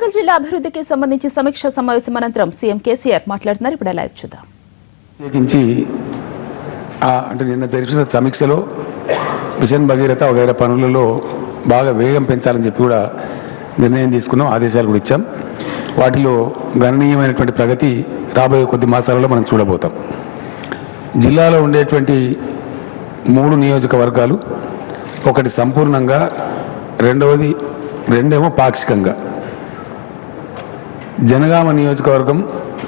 వరంగల్ జిల్లా అభివృద్ధికి సంబంధించి సమీక్ష సమావేశం అనంతరం సీఎం కేసీఆర్ మాట్లాడుతున్నారు. ఇప్పుడు లైవ్ చూద్దాం. అంటే నిన్న జరిగిన సమీక్షలో మిషన్ భగీరథ వగైరా పనులలో బాగా వేగం పెంచాలని చెప్పి కూడా నిర్ణయం తీసుకున్నాం, ఆదేశాలు కూడా ఇచ్చాం. వాటిలో గణనీయమైనటువంటి ప్రగతి రాబోయే కొద్ది మాసాలలో మనం చూడబోతాం. జిల్లాలో ఉండేటువంటి 3 నియోజకవర్గాలు, ఒకటి సంపూర్ణంగా, రెండేమో పాక్షికంగా. జనగామ నియోజకవర్గం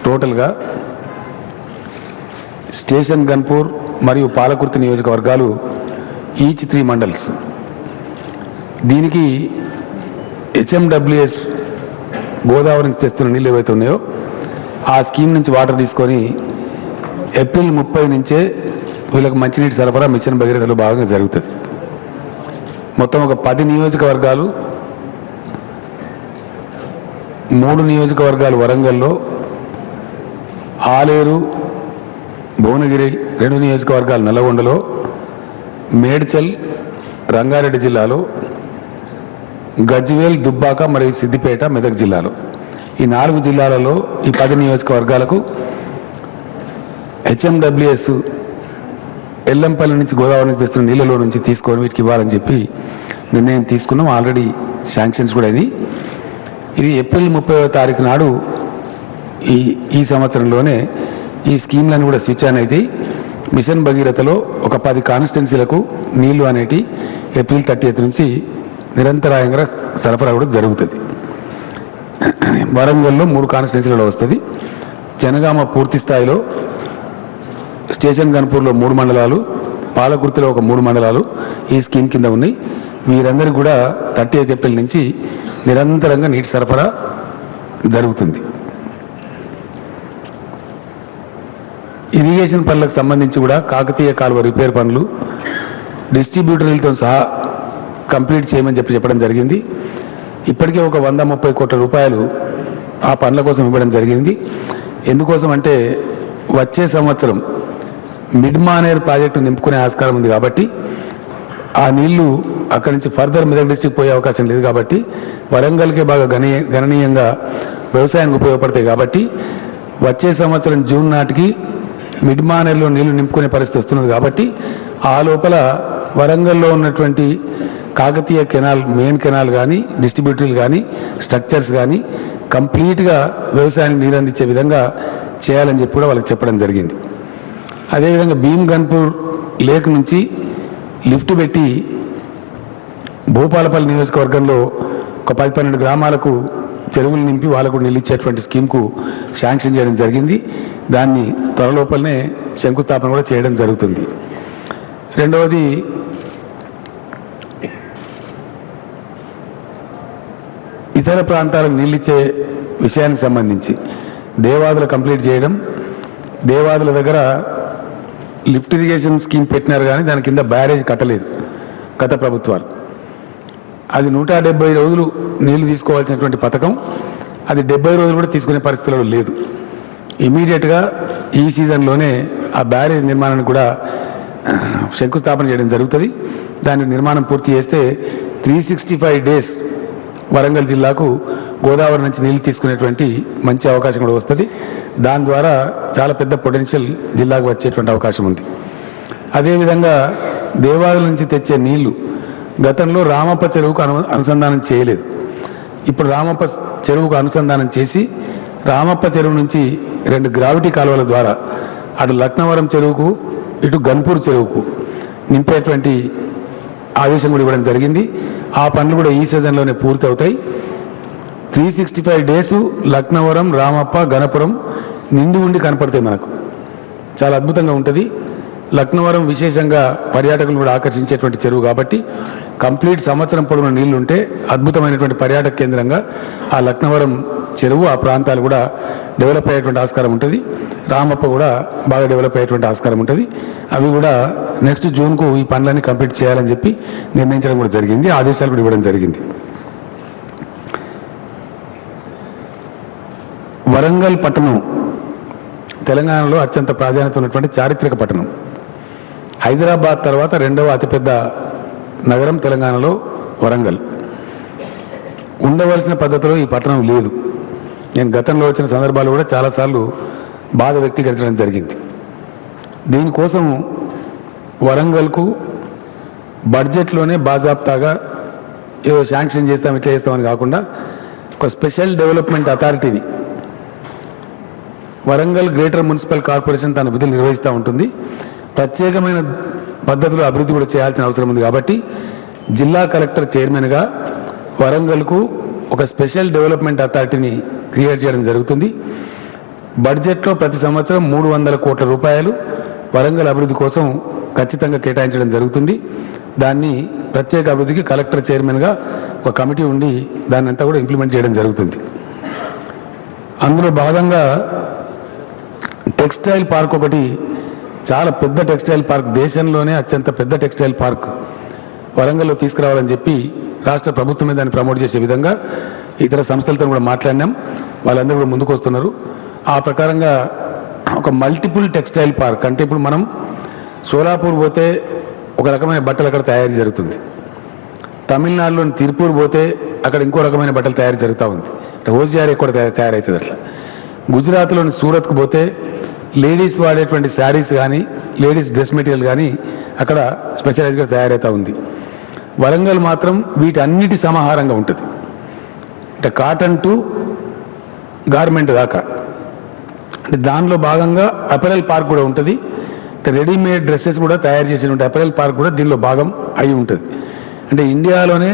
టోటల్గా స్టేషన్ గన్పూర్ మరియు పాలకుర్తి నియోజకవర్గాలు ఈచ్ 3 మండల్స్. దీనికి HMWS గోదావరి నుంచి తెస్తున్న నీళ్ళు ఏవైతే ఉన్నాయో ఆ స్కీమ్ నుంచి వాటర్ తీసుకొని ఏప్రిల్ 30 నుంచే వీళ్ళకి మంచినీటి సరఫరా మిషన్ భగీరథలో భాగంగా జరుగుతుంది. మొత్తం ఒక 10 నియోజకవర్గాలు, 3 నియోజకవర్గాలు వరంగల్లో, ఆలేరు, భువనగిరి 2 నియోజకవర్గాలు నల్లగొండలో, మేడ్చల్, రంగారెడ్డి జిల్లాలో, గజ్వేల్, దుబ్బాక మరియు సిద్దిపేట మెదక్ జిల్లాలో, ఈ 4 జిల్లాలలో ఈ 10 నియోజకవర్గాలకు HMWS ఎల్లంపల్లి నుంచి గోదావరి నుంచి తెస్తున్న నీళ్ళలో నుంచి తీసుకొని వీటికి ఇవ్వాలని చెప్పి నిర్ణయం తీసుకున్నాం. ఆల్రెడీ శాంక్షన్స్ కూడా అయింది. ఇది ఏప్రిల్ 30వ తారీఖు నాడు ఈ సంవత్సరంలోనే ఈ స్కీమ్లను కూడా స్విచ్ ఆన్ అయితే మిషన్ భగీరథలో ఒక 10 కాన్స్టిట్యున్సీలకు నీళ్లు అనేటి ఏప్రిల్ 30th నుంచి నిరంతరాయంగా సరఫరా కూడా జరుగుతుంది. వరంగల్లో 3 కాన్స్టిట్యున్సీలలో వస్తుంది. జనగామ పూర్తి స్థాయిలో, స్టేషన్ గన్పూర్లో 3 మండలాలు, పాలకుర్తిలో ఒక 3 మండలాలు ఈ స్కీమ్ కింద ఉన్నాయి. వీరందరికీ కూడా 30th ఏప్రిల్ నుంచి నిరంతరంగా నీటి సరఫరా జరుగుతుంది. ఇరిగేషన్ పనులకు సంబంధించి కూడా కాకతీయ కాలువ రిపేర్ పనులు డిస్ట్రిబ్యూటర్లతో సహా కంప్లీట్ చేయమని చెప్పడం జరిగింది. ఇప్పటికే ఒక 130 కోట్ల రూపాయలు ఆ పనుల కోసం ఇవ్వడం జరిగింది. ఎందుకోసం అంటే వచ్చే సంవత్సరం మిడ్ మానేర్ ప్రాజెక్టు నింపుకునే ఆస్కారం ఉంది కాబట్టి ఆ నీళ్లు అక్కడి నుంచి ఫర్దర్ మెదక్ డిస్ట్రిక్ట్ పోయే అవకాశం లేదు కాబట్టి వరంగల్కే బాగా గణనీయంగా వ్యవసాయానికి ఉపయోగపడతాయి కాబట్టి వచ్చే సంవత్సరం జూన్ నాటికి మిడ్ మానేర్లో నీళ్లు నింపుకునే పరిస్థితి వస్తున్నది కాబట్టి ఆ లోపల వరంగల్లో ఉన్నటువంటి కాకతీయ కెనాల్, మెయిన్ కెనాల్ కానీ, డిస్ట్రిబ్యూటర్లు కానీ, స్ట్రక్చర్స్ కానీ కంప్లీట్గా వ్యవసాయానికి నీరు అందించే విధంగా చేయాలని చెప్పి కూడా వాళ్ళకి చెప్పడం జరిగింది. అదేవిధంగా భీమ్ గన్పూర్ లేక్ నుంచి లిఫ్ట్ పెట్టి భూపాలపల్లి నియోజకవర్గంలో ఒక 10-12 గ్రామాలకు చెరువులు నింపి వాళ్ళకు నిలిచేటువంటి స్కీమ్కు శాంక్షన్ చేయడం జరిగింది. దాన్ని త్వరలోపలనే శంకుస్థాపన కూడా చేయడం జరుగుతుంది. రెండవది ఇతర ప్రాంతాలకు నీళ్ళిచ్చే విషయానికి సంబంధించి దేవాదులు కంప్లీట్ చేయడం. దేవాదుల దగ్గర లిఫ్ట్ ఇరిగేషన్ స్కీమ్ పెట్టినారు కానీ దాని కింద బ్యారేజ్ కట్టలేదు గత ప్రభుత్వాలు. అది 170 రోజులు నీళ్లు తీసుకోవాల్సినటువంటి పథకం, అది 70 రోజులు కూడా తీసుకునే పరిస్థితుల్లో లేదు. ఇమీడియట్గా ఈ సీజన్లోనే ఆ బ్యారేజ్ నిర్మాణానికి కూడా శంకుస్థాపన చేయడం జరుగుతుంది. దాని నిర్మాణం పూర్తి చేస్తే 365 డేస్ వరంగల్ జిల్లాకు గోదావరి నుంచి నీళ్లు తీసుకునేటువంటి మంచి అవకాశం కూడా వస్తుంది. దాని ద్వారా చాలా పెద్ద పొటెన్షియల్ జిల్లాకు వచ్చేటువంటి అవకాశం ఉంది. అదేవిధంగా దేవాదుల నుంచి తెచ్చే నీళ్లు గతంలో రామప్ప చెరువుకు అనుసంధానం చేయలేదు. ఇప్పుడు రామప్ప చెరువుకు అనుసంధానం చేసి రామప్ప చెరువు నుంచి 2 గ్రావిటీ కాలువల ద్వారా అటు లక్నవరం చెరువుకు, ఇటు గన్పూర్ చెరువుకు నింపేటువంటి ఆదేశం కూడా ఇవ్వడం జరిగింది. ఆ పనులు కూడా ఈ సీజన్లోనే పూర్తి అవుతాయి. 365 డేసు లక్నవరం, రామప్ప, గణపురం నిండి ఉండి కనపడతాయి. మనకు చాలా అద్భుతంగా ఉంటుంది. లక్నవరం విశేషంగా పర్యాటకులు కూడా ఆకర్షించేటువంటి చెరువు కాబట్టి కంప్లీట్ సంవత్సరం పొడవున నీళ్లు ఉంటే అద్భుతమైనటువంటి పర్యాటక కేంద్రంగా ఆ లక్నవరం చెరువు, ఆ ప్రాంతాలు కూడా డెవలప్ అయ్యేటువంటి ఆస్కారం ఉంటుంది. రామప్ప కూడా బాగా డెవలప్ అయ్యేటువంటి ఆస్కారం ఉంటుంది. అవి కూడా నెక్స్ట్ జూన్కు ఈ పనులన్నీ కంప్లీట్ చేయాలని చెప్పి నిర్ణయించడం కూడా జరిగింది. ఆదేశాలు కూడా ఇవ్వడం జరిగింది. వరంగల్ పట్టణం తెలంగాణలో అత్యంత ప్రాధాన్యత ఉన్నటువంటి చారిత్రక పట్టణం. హైదరాబాద్ తర్వాత 2వ అతిపెద్ద నగరం తెలంగాణలో వరంగల్. ఉండవలసిన పద్ధతిలో ఈ పట్టణం లేదు. నేను గతంలో వచ్చిన సందర్భాలు కూడా చాలాసార్లు బాధ వ్యక్తీకరించడం జరిగింది. దీనికోసం వరంగల్కు బడ్జెట్లోనే బాజాప్తాగా ఏదో శాంక్షన్ చేస్తాం ఇట్లా చేస్తామని కాకుండా ఒక స్పెషల్ డెవలప్మెంట్ అథారిటీని వరంగల్ గ్రేటర్ మున్సిపల్ కార్పొరేషన్ తన విధులు నిర్వహిస్తూ ఉంటుంది. ప్రత్యేకమైన పద్ధతిలో అభివృద్ధి కూడా చేయాల్సిన అవసరం ఉంది. కాబట్టి జిల్లా కలెక్టర్ చైర్మన్గా వరంగల్కు ఒక స్పెషల్ డెవలప్మెంట్ అథారిటీని క్రియేట్ చేయడం జరుగుతుంది. బడ్జెట్లో ప్రతి సంవత్సరం 300 కోట్ల రూపాయలు వరంగల్ అభివృద్ధి కోసం ఖచ్చితంగా కేటాయించడం జరుగుతుంది. దాన్ని ప్రత్యేక అభివృద్ధికి కలెక్టర్ చైర్మన్గా ఒక కమిటీ ఉండి దాన్ని అంతా కూడా ఇంప్లిమెంట్ చేయడం జరుగుతుంది. అందులో భాగంగా టెక్స్టైల్ పార్క్ ఒకటి, చాలా పెద్ద టెక్స్టైల్ పార్క్, దేశంలోనే అత్యంత పెద్ద టెక్స్టైల్ పార్క్ వరంగల్లో తీసుకురావాలని చెప్పి రాష్ట్ర ప్రభుత్వమే దాన్ని ప్రమోట్ చేసే విధంగా ఇతర సంస్థలతో కూడా మాట్లాడినాం. వాళ్ళందరూ కూడా ముందుకు వస్తున్నారు. ఆ ప్రకారంగా ఒక మల్టిపుల్ టెక్స్టైల్ పార్క్ అంటే ఇప్పుడు మనం సోలాపూర్ పోతే ఒక రకమైన బట్టలు అక్కడ తయారీ జరుగుతుంది, తమిళనాడులోని తిరుపూర్ పోతే అక్కడ ఇంకో రకమైన బట్టలు తయారీ జరుగుతూ ఉంది, హోజియారీ కూడా తయారవుతుంది. అట్లా గుజరాత్లోని సూరత్కు పోతే లేడీస్ వాడేటువంటి శారీస్ కానీ లేడీస్ డ్రెస్ మెటీరియల్ కానీ అక్కడ స్పెషలైజ్గా తయారవుతూ ఉంది. వరంగల్ మాత్రం వీటన్నిటి సమాహారంగా ఉంటుంది. అంటే కాటన్ టు గార్మెంట్ దాకా. అంటే దానిలో భాగంగా అపెరల్ పార్క్ కూడా ఉంటుంది. రెడీమేడ్ డ్రెస్సెస్ కూడా తయారు చేసినటువంటి అపెరల్ పార్క్ కూడా దీనిలో భాగం అయి ఉంటుంది. అంటే ఇండియాలోనే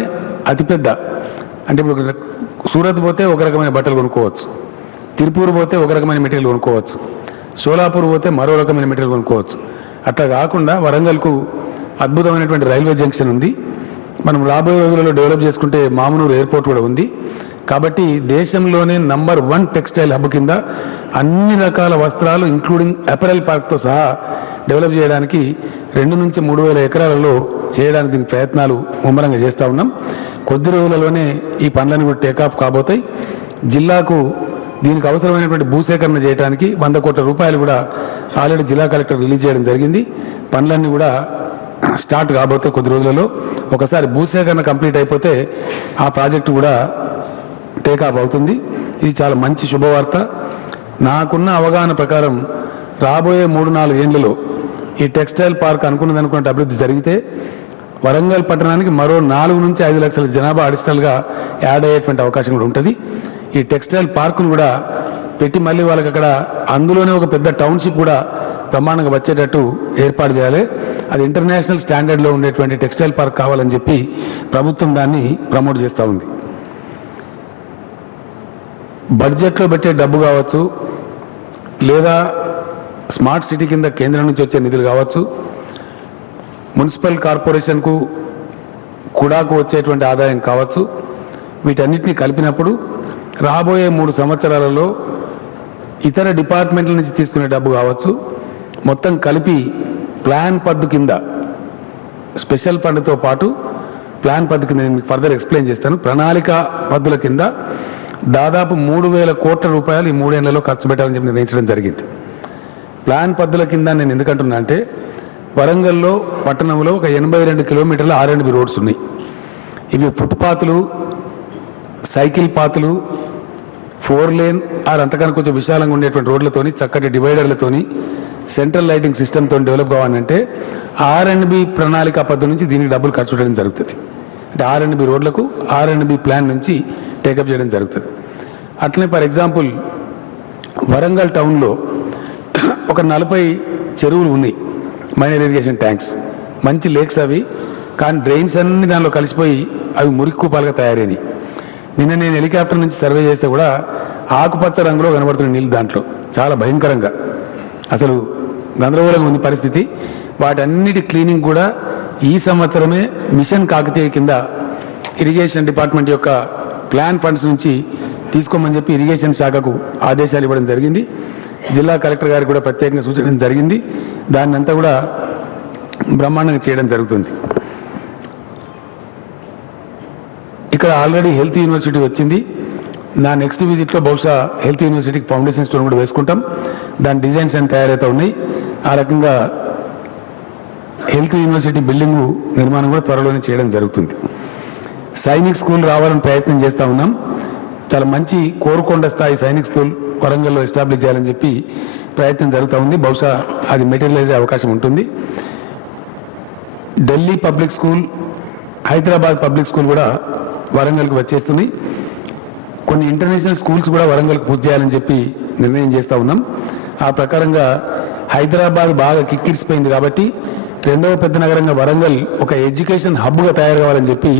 అతిపెద్ద, అంటే ఇప్పుడు సూరత్ పోతే ఒక రకమైన బట్టలు కొనుక్కోవచ్చు, తిరుపూర్ పోతే ఒక రకమైన మెటీరియల్ కొనుక్కోవచ్చు, సోలాపూర్ పోతే మరో రకమైన మెటీరియల్ కొనుక్కోవచ్చు. అట్లా కాకుండా వరంగల్కు అద్భుతమైనటువంటి రైల్వే జంక్షన్ ఉంది. మనం రాబోయే రోజులలో డెవలప్ చేసుకుంటే మామునూరు ఎయిర్పోర్ట్ కూడా ఉంది. కాబట్టి దేశంలోనే నంబర్ 1 టెక్స్టైల్ హబ్ కింద అన్ని రకాల వస్త్రాలు ఇంక్లూడింగ్ అపెరల్ పార్క్తో సహా డెవలప్ చేయడానికి 2 నుంచి 3,000 ఎకరాలలో చేయడానికి దీని ప్రయత్నాలు ముమ్మరంగా చేస్తూ ఉన్నాం. కొద్ది రోజులలోనే ఈ పనులను కూడా టేకాఫ్ కాబోతాయి. జిల్లాకు దీనికి అవసరమైనటువంటి భూసేకరణ చేయడానికి 100 కోట్ల రూపాయలు కూడా ఆల్రెడీ జిల్లా కలెక్టర్ రిలీజ్ చేయడం జరిగింది. పనులన్నీ కూడా స్టార్ట్ కాబోతే కొద్ది రోజులలో. ఒకసారి భూసేకరణ కంప్లీట్ అయిపోతే ఆ ప్రాజెక్టు కూడా టేకాఫ్ అవుతుంది. ఇది చాలా మంచి శుభవార్త. నాకున్న అవగాహన ప్రకారం రాబోయే 3-4 ఏళ్లలో ఈ టెక్స్టైల్ పార్క్ అనుకున్నదనుకున్నట్టు అభివృద్ధి జరిగితే వరంగల్ పట్టణానికి మరో 4 నుంచి 5 లక్షల జనాభా అడిషనల్గా యాడ్ అయ్యేటువంటి అవకాశం కూడా ఉంటుంది. ఈ టెక్స్టైల్ పార్కును కూడా పెట్టి మళ్ళీ వాళ్ళకి అక్కడ అందులోనే ఒక పెద్ద టౌన్షిప్ కూడా బ్రహ్మాండంగా వచ్చేటట్టు ఏర్పాటు చేయాలి. అది ఇంటర్నేషనల్ స్టాండర్డ్లో ఉండేటువంటి టెక్స్టైల్ పార్క్ కావాలని చెప్పి ప్రభుత్వం దాన్ని ప్రమోట్ చేస్తూ ఉంది. బడ్జెట్లో పెట్టే డబ్బు కావచ్చు, లేదా స్మార్ట్ సిటీ కింద కేంద్రం నుంచి వచ్చే నిధులు కావచ్చు, మున్సిపల్ కార్పొరేషన్కు కూడాకు వచ్చేటువంటి ఆదాయం కావచ్చు, వీటన్నిటిని కలిపినప్పుడు రాబోయే 3 సంవత్సరాలలో ఇతర డిపార్ట్మెంట్ల నుంచి తీసుకునే డబ్బు కావచ్చు, మొత్తం కలిపి ప్లాన్ పద్దు కింద, స్పెషల్ ఫండ్తో పాటు ప్లాన్ పద్దు కింద నేను మీకు ఫర్దర్ ఎక్స్ప్లెయిన్ చేస్తాను. ప్రణాళిక పద్దుల కింద దాదాపు 3,000 కోట్ల రూపాయలు ఈ 3 ఏళ్లలో ఖర్చు పెట్టాలని చెప్పి నిర్ణయించడం జరిగింది. ప్లాన్ పద్దుల కింద నేను ఎందుకంటున్నా అంటే వరంగల్లో పట్టణంలో ఒక 82 కిలోమీటర్ల R&B రోడ్స్ ఉన్నాయి. ఇవి ఫుట్పాత్లు, సైకిల్ పాత్లు, 4 లేన్ ఆర్ అంతకన్నా కొంచెం విశాలంగా ఉండేటువంటి రోడ్లతోని, చక్కటి డివైడర్లతోని, సెంట్రల్ లైటింగ్ సిస్టమ్తో డెవలప్ కావాలంటే R&B ప్రణాళిక పద్ధతి నుంచి దీనికి డబ్బులు ఖర్చు పెట్టడం జరుగుతుంది. అంటే R&B రోడ్లకు R&B ప్లాన్ నుంచి టేకప్ చేయడం జరుగుతుంది. అట్లనే ఫర్ ఎగ్జాంపుల్ వరంగల్ టౌన్లో ఒక 40 చెరువులు ఉన్నాయి, మైనర్ ఇరిగేషన్ ట్యాంక్స్, మంచి లేక్స్ అవి. కానీ డ్రైన్స్ అన్ని దానిలో కలిసిపోయి అవి మురికి కూపాలుగా తయారైనవి. నిన్న నేను హెలికాప్టర్ నుంచి సర్వే చేస్తే కూడా ఆకుపచ్చ రంగులో కనబడుతున్న నీళ్ళు దాంట్లో చాలా భయంకరంగా, అసలు గందరగోళంగా ఉంది పరిస్థితి. వాటన్నిటి క్లీనింగ్ కూడా ఈ సంవత్సరమే మిషన్ కాకతీయ కింద ఇరిగేషన్ డిపార్ట్మెంట్ యొక్క ప్లాన్ ఫండ్స్ నుంచి తీసుకోమని చెప్పి ఇరిగేషన్ శాఖకు ఆదేశాలు ఇవ్వడం జరిగింది. జిల్లా కలెక్టర్ గారికి కూడా ప్రత్యేకంగా సూచించడం జరిగింది. దాన్ని అంతా కూడా బ్రహ్మాండంగా చేయడం జరుగుతుంది. ఇక్కడ ఆల్రెడీ హెల్త్ యూనివర్సిటీ వచ్చింది. నా నెక్స్ట్ విజిట్లో బహుశా హెల్త్ యూనివర్సిటీకి ఫౌండేషన్ స్టోన్ కూడా వేసుకుంటాం. దాని డిజైన్స్ అన్ని తయారైతే ఉన్నాయి. ఆ రకంగా హెల్త్ యూనివర్సిటీ బిల్డింగు నిర్మాణం కూడా త్వరలోనే చేయడం జరుగుతుంది. సైనిక్ స్కూల్ రావాలని ప్రయత్నం చేస్తూ ఉన్నాం. చాలా మంచి కోరుకొండ స్థాయి సైనిక్ స్కూల్ వరంగల్లో ఎస్టాబ్లిష్ చేయాలని చెప్పి ప్రయత్నం జరుగుతూ ఉంది. బహుశా అది మెటీరియలైజ్ అయ్యే అవకాశం ఉంటుంది. Delhi public school, Hyderabad public school కూడా వరంగల్కి వచ్చేస్తున్నాయి. కొన్ని ఇంటర్నేషనల్ స్కూల్స్ కూడా వరంగల్కి పూర్తి చేయాలని చెప్పి నిర్ణయం చేస్తూ ఉన్నాం. ఆ ప్రకారంగా హైదరాబాద్ బాగా కిక్కిరిసిపోయింది కాబట్టి రెండవ పెద్ద నగరంగా వరంగల్ ఒక ఎడ్యుకేషన్ హబ్గా తయారు కావాలని చెప్పి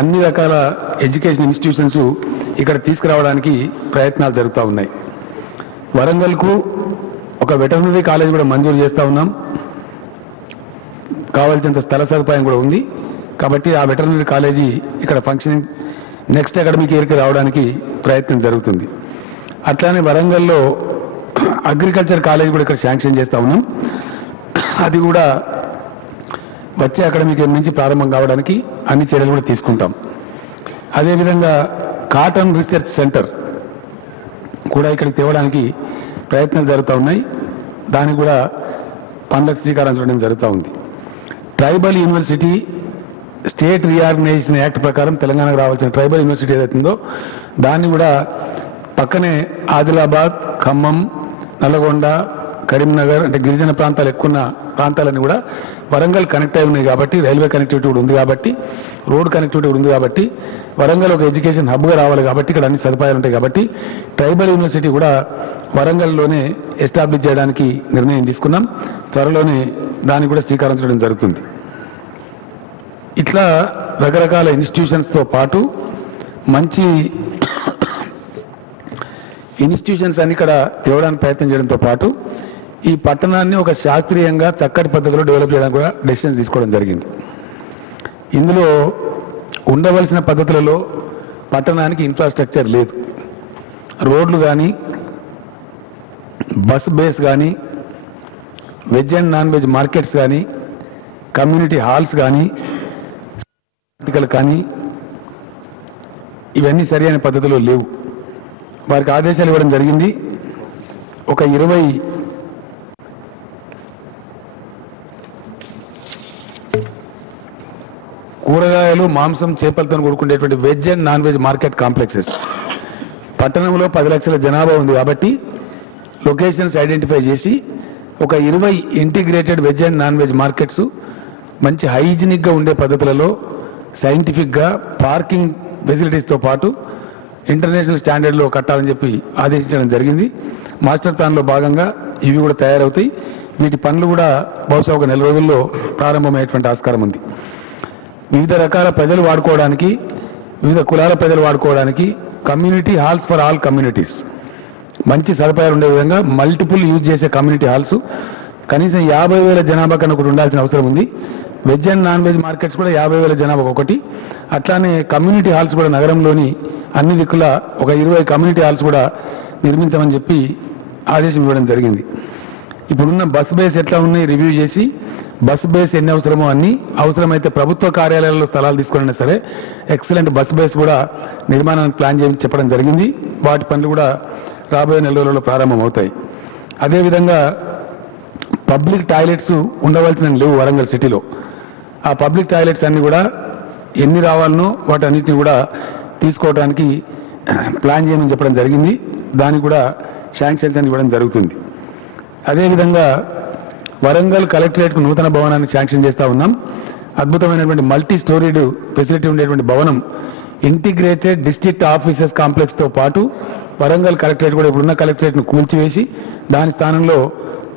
అన్ని రకాల ఎడ్యుకేషన్ ఇన్స్టిట్యూషన్స్ ఇక్కడ తీసుకురావడానికి ప్రయత్నాలు జరుగుతూ ఉన్నాయి. వరంగల్కు ఒక వెటర్నరీ కాలేజ్ కూడా మంజూరు చేస్తూ ఉన్నాం. కావాల్సినంత స్థల సదుపాయం కూడా ఉంది కాబట్టి ఆ వెటర్నరీ కాలేజీ ఇక్కడ ఫంక్షనింగ్ నెక్స్ట్ అకాడమిక్ ఇయర్కి రావడానికి ప్రయత్నం జరుగుతుంది. అట్లానే వరంగల్లో అగ్రికల్చర్ కాలేజ్ కూడా ఇక్కడ శాంక్షన్ చేస్తూ ఉన్నాం. అది కూడా వచ్చే అకాడమిక్ ఇయర్ నుంచి ప్రారంభం కావడానికి అన్ని చర్యలు కూడా తీసుకుంటాం. అదేవిధంగా కాటన్ రీసెర్చ్ సెంటర్ కూడా ఇక్కడికి తేవడానికి ప్రయత్నాలు జరుగుతూ ఉన్నాయి. దానికి కూడా పనులకు శ్రీకారం చుట్టడం జరుగుతూ ఉంది. Tribal university state reorganisation act ప్రకారం తెలంగాణకు రావాల్సిన ట్రైబల్ యూనివర్సిటీ ఏదైతుందో దాన్ని కూడా పక్కనే ఆదిలాబాద్, ఖమ్మం, నల్లగొండ, కరీంనగర్ అంటే గిరిజన ప్రాంతాలు ఎక్కువ ప్రాంతాలన్నీ కూడా వరంగల్ కనెక్ట్ అయి ఉన్నాయి కాబట్టి రైల్వే కనెక్టివిటీ కూడా ఉంది కాబట్టి రోడ్ కనెక్టివిటీ కూడా ఉంది కాబట్టి వరంగల్ ఒక ఎడ్యుకేషన్ హబ్గా రావాలి కాబట్టి ఇక్కడ అన్ని సదుపాయాలు ఉంటాయి కాబట్టి ట్రైబల్ యూనివర్సిటీ కూడా వరంగల్లోనే ఎస్టాబ్లిష్ చేయడానికి నిర్ణయం తీసుకున్నాం. త్వరలోనే దానికి కూడా శ్రీకారం చుట్టడం జరుగుతుంది. ఇట్లా రకరకాల ఇన్స్టిట్యూషన్స్తో పాటు మంచి ఇన్స్టిట్యూషన్స్ అన్ని ఇక్కడ తేవడానికి ప్రయత్నం చేయడంతో పాటు ఈ పట్టణాన్ని ఒక శాస్త్రీయంగా చక్కటి పద్ధతిలో డెవలప్ చేయడానికి కూడా డెసిషన్స్ తీసుకోవడం జరిగింది. ఇందులో ఉండవలసిన పద్ధతులలో పట్టణానికి ఇన్ఫ్రాస్ట్రక్చర్ లేదు. రోడ్లు కానీ, బస్ బేస్ కానీ, veg and non veg markets కానీ, కమ్యూనిటీ హాల్స్ కానీ, కానీ ఇవన్నీ సరైన పద్ధతిలో లేవు. వారికి ఆదేశాలు ఇవ్వడం జరిగింది. ఒక 20 కూరగాయలు, మాంసం, చేపలతో కూడుకునేటువంటి veg and non veg market complexes పట్టణంలో 10 లక్షల జనాభా ఉంది కాబట్టి లొకేషన్స్ ఐడెంటిఫై చేసి ఒక 20 integrated veg and non veg markets మంచి హైజీనిక్గా ఉండే పద్ధతులలో సైంటిఫిక్గా పార్కింగ్ ఫెసిలిటీస్తో పాటు ఇంటర్నేషనల్ స్టాండర్డ్లో కట్టాలని చెప్పి ఆదేశించడం జరిగింది. మాస్టర్ ప్లాన్లో భాగంగా ఇవి కూడా తయారవుతాయి. వీటి పనులు కూడా బహుశా ఒక 4 రోజుల్లో ప్రారంభమయ్యేటువంటి ఆస్కారం ఉంది. వివిధ రకాల ప్రజలు వాడుకోవడానికి, వివిధ కులాల ప్రజలు వాడుకోవడానికి community halls for all communities మంచి సదుపాయాలు ఉండే విధంగా మల్టిపుల్ యూజ్ చేసే కమ్యూనిటీ హాల్స్ కనీసం 50,000 జనాభా కన్నా ఒకటి ఉండాల్సిన అవసరం ఉంది. Veg and non veg markets కూడా 50,000 జనాభా ఒకటి. అట్లానే కమ్యూనిటీ హాల్స్ కూడా నగరంలోని అన్ని దిక్కుల ఒక 20 కమ్యూనిటీ హాల్స్ కూడా నిర్మించమని చెప్పి ఆదేశం ఇవ్వడం జరిగింది. ఇప్పుడున్న బస్ బేస్ ఎట్లా ఉన్నాయి రివ్యూ చేసి బస్ బేస్ ఎన్ని అవసరమో అన్ని, అవసరమైతే ప్రభుత్వ కార్యాలయాల్లో స్థలాలు తీసుకున్నా సరే ఎక్సలెంట్ బస్ బేస్ కూడా నిర్మాణానికి ప్లాన్ చేసి చెప్పడం జరిగింది. వాటి పనులు కూడా రాబోయే 4 రోజుల్లో ప్రారంభం అవుతాయి. అదేవిధంగా పబ్లిక్ టాయిలెట్స్ ఉండవలసిన లేవు వరంగల్ సిటీలో. ఆ పబ్లిక్ టాయిలెట్స్ అన్ని కూడా ఎన్ని రావాలనో వాటన్నిటిని కూడా తీసుకోవడానికి ప్లాన్ చేయమని చెప్పడం జరిగింది. దానికి కూడా శాంక్షన్స్ అని ఇవ్వడం జరుగుతుంది. అదేవిధంగా వరంగల్ కలెక్టరేట్కు నూతన భవనాన్ని శాంక్షన్ చేస్తూ ఉన్నాం. అద్భుతమైనటువంటి మల్టీ స్టోరీడ్ ఫెసిలిటీ ఉండేటువంటి భవనం ఇంటిగ్రేటెడ్ డిస్ట్రిక్ట్ ఆఫీసెస్ కాంప్లెక్స్తో పాటు వరంగల్ కలెక్టరేట్ కూడా ఇప్పుడున్న కలెక్టరేట్ను కూల్చివేసి దాని స్థానంలో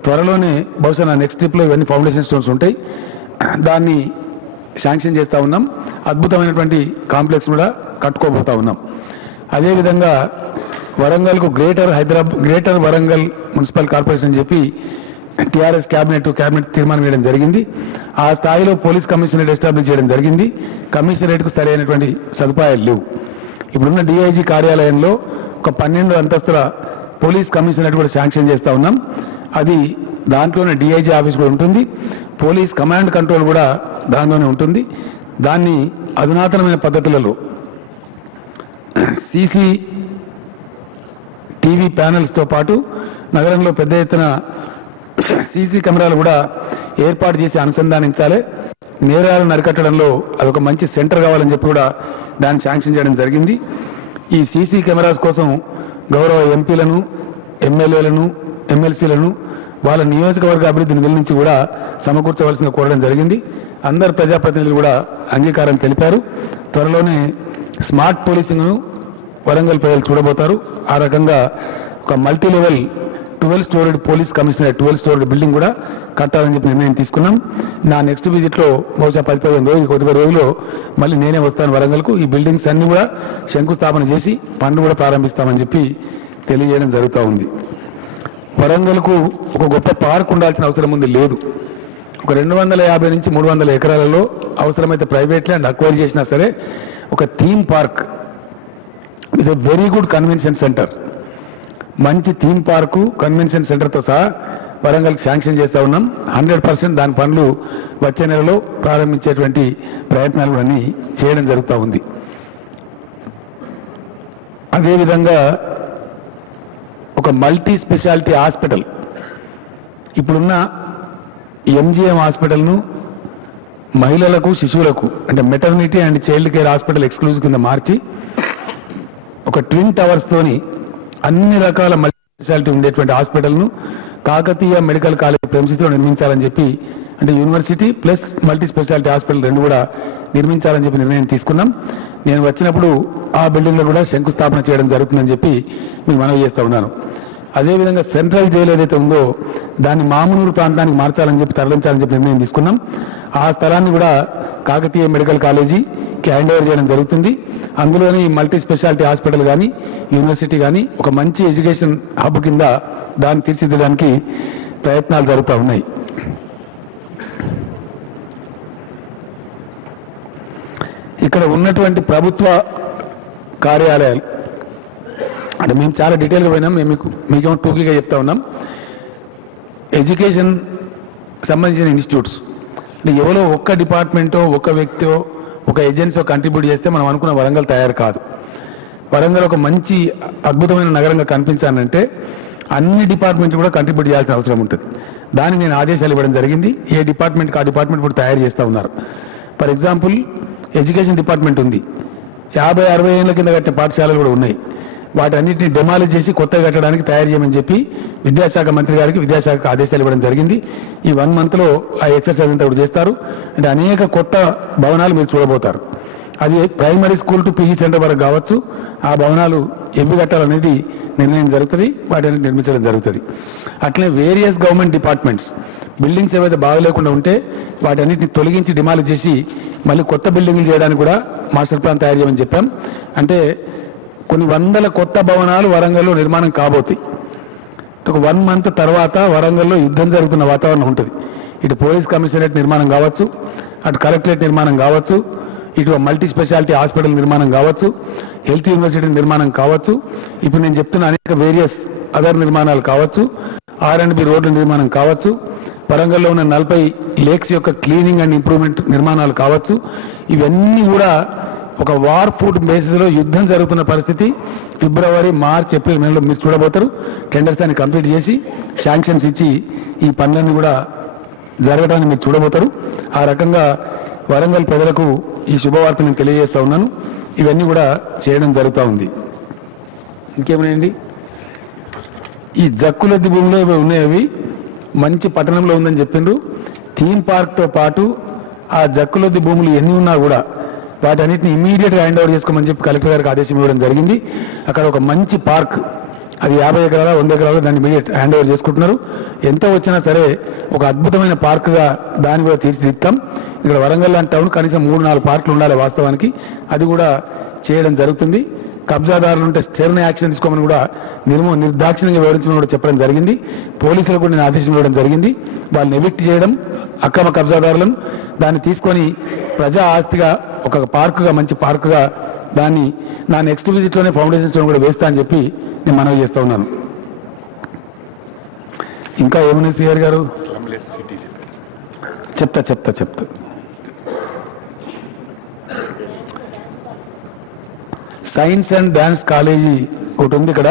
త్వరలోనే బహుశా నా నెక్స్ట్ ట్రిప్లో ఇవన్నీ ఫౌండేషన్ స్టోన్స్ ఉంటాయి, దాన్ని శాంక్షన్ చేస్తూ ఉన్నాం. అద్భుతమైనటువంటి కాంప్లెక్స్ కూడా కట్టుకోబోతూ ఉన్నాం. అదేవిధంగా వరంగల్కు గ్రేటర్ వరంగల్ మున్సిపల్ కార్పొరేషన్ చెప్పి టీఆర్ఎస్ క్యాబినెట్ తీర్మానం వేయడం జరిగింది. ఆ స్థాయిలో పోలీస్ కమిషనరేట్ ఎస్టాబ్లిష్ చేయడం జరిగింది. కమిషనరేట్కు సరైనటువంటి సదుపాయాలు లేవు. ఇప్పుడున్న డిఐజీ కార్యాలయంలో ఒక 12 అంతస్తుల పోలీస్ కమిషనరేట్ కూడా శాంక్షన్ చేస్తూ ఉన్నాం. అది దాంట్లోనే డిఐజీ ఆఫీస్ కూడా ఉంటుంది, పోలీస్ కమాండ్ కంట్రోల్ కూడా దానిలోనే ఉంటుంది. దాన్ని అధునాతనమైన పద్ధతులలో సీసీ టీవీ ప్యానెల్స్తో పాటు నగరంలో పెద్ద ఎత్తున సీసీ కెమెరాలు కూడా ఏర్పాటు చేసి అనుసంధానించాలి. నేరాలను అరికట్టడంలో అదొక మంచి సెంటర్ కావాలని చెప్పి కూడా దాన్ని శాంక్షన్ చేయడం జరిగింది. ఈ సీసీ కెమెరాస్ కోసం గౌరవ ఎంపీలను, ఎమ్మెల్యేలను, ఎమ్మెల్సీలను వాళ్ళ నియోజకవర్గ అభివృద్ధి నిధుల నుంచి కూడా సమకూర్చవలసిందిగా కోరడం జరిగింది. అందరు ప్రజాప్రతినిధులు కూడా అంగీకారం తెలిపారు. త్వరలోనే స్మార్ట్ పోలీసింగ్ను వరంగల్ ప్రజలు చూడబోతారు. ఆ రకంగా ఒక multi level 12 storeyed police commissionerate 12 storeyed building కూడా కట్టాలని చెప్పి నిర్ణయం తీసుకున్నాం. నా నెక్స్ట్ విజిట్లో బహుశా 10-15 రోజులు 20 రోజుల్లో మళ్ళీ నేనే వస్తాను వరంగల్కు. ఈ బిల్డింగ్స్ అన్ని కూడా శంకుస్థాపన చేసి పనులు కూడా ప్రారంభిస్తామని చెప్పి తెలియజేయడం జరుగుతూ ఉంది. వరంగల్కు ఒక గొప్ప పార్క్ ఉండాల్సిన అవసరం ఉంది లేదు. ఒక 250 నుంచి 300 ఎకరాలలో అవసరమైతే ప్రైవేట్ ల్యాండ్ అక్వైర్ చేసినా సరే ఒక theme park with a very good convention centre, మంచి థీమ్ పార్కు కన్వెన్షన్ సెంటర్తో సహా వరంగల్కి శాంక్షన్ చేస్తూ ఉన్నాం. 100% దాని పనులు వచ్చే నెలలో ప్రారంభించేటువంటి ప్రయత్నాలు అన్నీ చేయడం జరుగుతూ ఉంది. అదేవిధంగా ఒక మల్టీ స్పెషాలిటీ హాస్పిటల్ ఇప్పుడున్న ఎంజిఎం హాస్పిటల్ను మహిళలకు, శిశువులకు అంటే maternity and child care hospital exclusive కింద మార్చి ఒక ట్విన్ టవర్స్తోని అన్ని రకాల మల్టీ స్పెషాలిటీ ఉండేటువంటి హాస్పిటల్ను కాకతీయ మెడికల్ కాలేజ్ ప్రెమిసెస్లో నిర్మించాలని చెప్పి, అంటే university plus multi speciality hospital రెండు కూడా నిర్మించాలని చెప్పి నిర్ణయం తీసుకున్నాం. నేను వచ్చినప్పుడు ఆ బిల్డింగ్లో కూడా శంకుస్థాపన చేయడం జరుగుతుందని చెప్పి మీకు మనవి చేస్తూ ఉన్నాను. అదేవిధంగా సెంట్రల్ జైలు ఏదైతే ఉందో దాన్ని మామునూరు ప్రాంతానికి మార్చాలని చెప్పి తరలించాలని చెప్పి నిర్ణయం తీసుకున్నాం. ఆ స్థలాన్ని కూడా కాకతీయ మెడికల్ కాలేజీకి హ్యాండ్ ఓవర్ చేయడం జరుగుతుంది. అందులోని మల్టీ స్పెషాలిటీ హాస్పిటల్ కానీ యూనివర్సిటీ కానీ ఒక మంచి ఎడ్యుకేషన్ హబ్ కింద దాన్ని తీర్చిదిద్దడానికి ప్రయత్నాలు జరుగుతూ ఉన్నాయి. ఇక్కడ ఉన్నటువంటి ప్రభుత్వ కార్యాలయాలు అంటే మేము చాలా డీటెయిల్గా పోయినాం, మేము మీకేమో టూకీగా చెప్తా ఉన్నాం. ఎడ్యుకేషన్ సంబంధించిన ఇన్స్టిట్యూట్స్ అంటే ఎవరో ఒక్క డిపార్ట్మెంటో ఒక వ్యక్తో ఒక ఏజెన్సీ కంట్రిబ్యూట్ చేస్తే మనం అనుకున్న వరంగల్ తయారు కాదు. వరంగల్ ఒక మంచి అద్భుతమైన నగరంగా కనిపించాలంటే అన్ని డిపార్ట్మెంట్లు కూడా కంట్రిబ్యూట్ చేయాల్సిన అవసరం ఉంటుంది. దానికి నేను ఆదేశాలు ఇవ్వడం జరిగింది. ఏ డిపార్ట్మెంట్కి ఆ డిపార్ట్మెంట్ కూడా తయారు చేస్తూ ఉన్నారు. ఫర్ ఎగ్జాంపుల్ ఎడ్యుకేషన్ డిపార్ట్మెంట్ ఉంది, 50-60 ఏళ్ళ కింద కట్టిన పాఠశాలలు కూడా ఉన్నాయి. వాటన్నిటిని డెమాలిష్ చేసి కొత్తగా కట్టడానికి తయారు చేయమని చెప్పి విద్యాశాఖ మంత్రి గారికి విద్యాశాఖ ఆదేశాలు ఇవ్వడం జరిగింది. ఈ 1 మంత్లో ఆ ఎక్సర్సైజ్ అంతా కూడా చేస్తారు. అంటే అనేక కొత్త భవనాలు మీరు చూడబోతారు. అది primary school to PG centre వరకు కావచ్చు. ఆ భవనాలు ఎవి కట్టాలనేది నిర్ణయం జరుగుతుంది, వాటిని నిర్మించడం జరుగుతుంది. అట్లనే వేరియస్ గవర్నమెంట్ డిపార్ట్మెంట్స్ బిల్డింగ్స్ ఏవైతే బాగలేకుండా ఉంటే వాటన్నిటిని తొలగించి డిమాలిష్ చేసి మళ్ళీ కొత్త బిల్డింగ్లు చేయడానికి కూడా మాస్టర్ ప్లాన్ తయారు చేయమని చెప్పాం. అంటే కొన్ని వందల కొత్త భవనాలు వరంగల్లో నిర్మాణం కాబోతాయి. ఒక 1 మంత్ తర్వాత వరంగల్లో యుద్ధం జరుగుతున్న వాతావరణం ఉంటుంది. ఇటు పోలీస్ కమిషనరేట్ నిర్మాణం కావచ్చు, అటు కలెక్టరేట్ నిర్మాణం కావచ్చు, ఇటు మల్టీ స్పెషాలిటీ హాస్పిటల్ నిర్మాణం కావచ్చు, హెల్త్ యూనివర్సిటీ నిర్మాణం కావచ్చు, ఇప్పుడు నేను చెప్తున్న అనేక వేరియస్ అదర్ నిర్మాణాలు కావచ్చు, R&B రోడ్ల నిర్మాణం కావచ్చు, వరంగల్లో ఉన్న 40 లేక్స్ యొక్క క్లీనింగ్ అండ్ ఇంప్రూవ్మెంట్ నిర్మాణాలు కావచ్చు. ఇవన్నీ కూడా ఒక వార్ ఫుడ్ బేసిస్లో యుద్ధం జరుగుతున్న పరిస్థితి ఫిబ్రవరి, మార్చ్, ఏప్రిల్, మేలో మీరు చూడబోతారు. టెండర్స్ అన్ని కంప్లీట్ చేసి శాంక్షన్స్ ఇచ్చి ఈ పనులన్నీ కూడా జరగడానికి మీరు చూడబోతారు. ఆ రకంగా వరంగల్ ప్రజలకు ఈ శుభవార్త నేను తెలియజేస్తూ ఉన్నాను. ఇవన్నీ కూడా చేయడం జరుగుతూ ఉంది. ఇంకేమనండి, ఈ జక్కులద్ది భూమిలో ఇవి ఉన్నాయి, అవి మంచి పట్టణంలో ఉందని చెప్పిండ్రు. థీమ్ పార్క్తో పాటు ఆ జక్కులద్ది భూములు ఎన్ని ఉన్నా కూడా వాటన్నిటిని ఇమీడియట్గా హ్యాండ్ ఓవర్ చేసుకోమని చెప్పి కలెక్టర్ గారికి ఆదేశం ఇవ్వడం జరిగింది. అక్కడ ఒక మంచి పార్క్, అది 50 ఎకరాల 100 ఎకరాలు దాన్ని ఇమీడియట్ హ్యాండ్ ఓవర్ చేసుకుంటున్నారు. ఎంత వచ్చినా సరే ఒక అద్భుతమైన పార్కుగా దాన్ని కూడా తీర్చిదిద్దాం. ఇక్కడ వరంగల్ లాంటి టౌన్ కనీసం 3-4 పార్కులు ఉండాలి వాస్తవానికి. అది కూడా చేయడం జరుగుతుంది. కబ్జాదారులు ఉంటే స్టెర్న్ యాక్షన్ తీసుకోమని కూడా నిర్దాక్షిణ్యంగా వివరించమని కూడా చెప్పడం జరిగింది. పోలీసులకు కూడా నేను ఆదేశం ఇవ్వడం జరిగింది. వాళ్ళని ఎవిక్ట్ చేయడం, అక్రమ కబ్జాదారులను దాన్ని తీసుకొని ప్రజా ఆస్తిగా ఒక పార్కుగా, మంచి పార్కుగా దాన్ని నా నెక్స్ట్ విజిట్లోనే ఫౌండేషన్ స్టోన్ కూడా వేస్తా అని చెప్పి నేను మనవి చేస్తూ ఉన్నాను. ఇంకా ఏమన్నా సిఆర్ గారు చెప్తా సైన్స్ అండ్ డ్యాన్స్ కాలేజీ ఒకటి ఉంది ఇక్కడ.